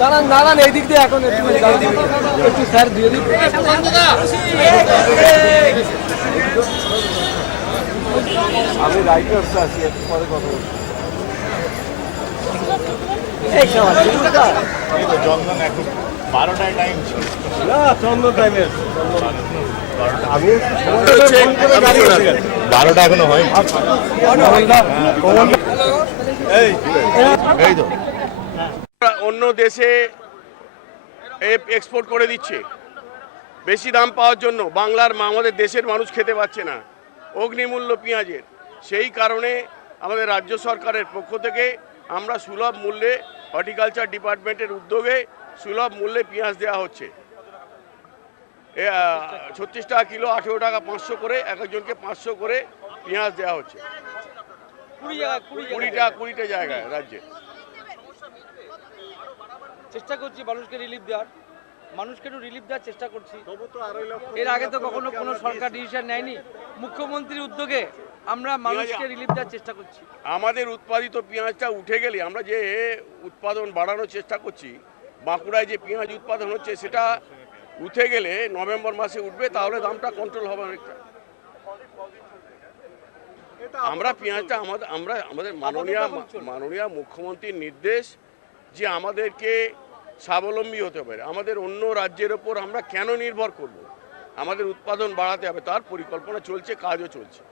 দাঁড়ান দাঁড়ান এই দিক দিয়ে এখন একটু স্যার দিয়ে দিন। আমি রাইটার্স আছি, একটু পরে কথা বলছি। চন্দন এখন 12টায় টাইম ছিল না, চন্দন টাইমের 12টা এখনো হয়। অন্য দেশে এক্সপোর্ট করে দিচ্ছে বেশি দাম পাওয়ার জন্য, বাংলার আমাদের দেশের মানুষ খেতে পাচ্ছে না অগ্নিমূল্য পেঁয়াজের। সেই কারণে আমাদের রাজ্য সরকারের পক্ষ থেকে আমরা সুলভ মূল্যে হর্টিকালচার ডিপার্টমেন্টের উদ্যোগে সুলভ মূল্যে পেঁয়াজ দেওয়া হচ্ছে। 36 টাকা কিলো, 18 টাকা 500 করে, এক একজনকে 500 করে পেঁয়াজ দেওয়া হচ্ছে 20টা জায়গায় রাজ্যে। চেষ্টা করছি মানুষকে রিলিফ দেওয়ার, চেষ্টা করছি। এর আগে তো কখনো কোনো সরকার ডিসিশন নেয়নি, মুখ্যমন্ত্রীর উদ্যোগে আমরা মানুষকে রিলিফ দেওয়ার চেষ্টা করছি। আমাদের উৎপাদিত পেঁয়াজটা উঠে গেলে আমরা যে উৎপাদন বাড়ানোর চেষ্টা করছি, বাঁকুড়ায় যে পেঁয়াজ উৎপাদন হচ্ছে সেটা উঠে গেলে নভেম্বর মাসে উঠবে, তাহলে দামটা কন্ট্রোল হবে অনেকটা। আমরা পেঁয়াজটা আমাদের মাননীয় মুখ্যমন্ত্রীর নির্দেশ যে আমাদেরকে স্বাবলম্বী হতে পারে, আমাদের অন্য রাজ্যের ওপর আমরা কেন নির্ভর করব, আমাদের উৎপাদন বাড়াতে হবে, তার পরিকল্পনা চলছে, কাজও চলছে।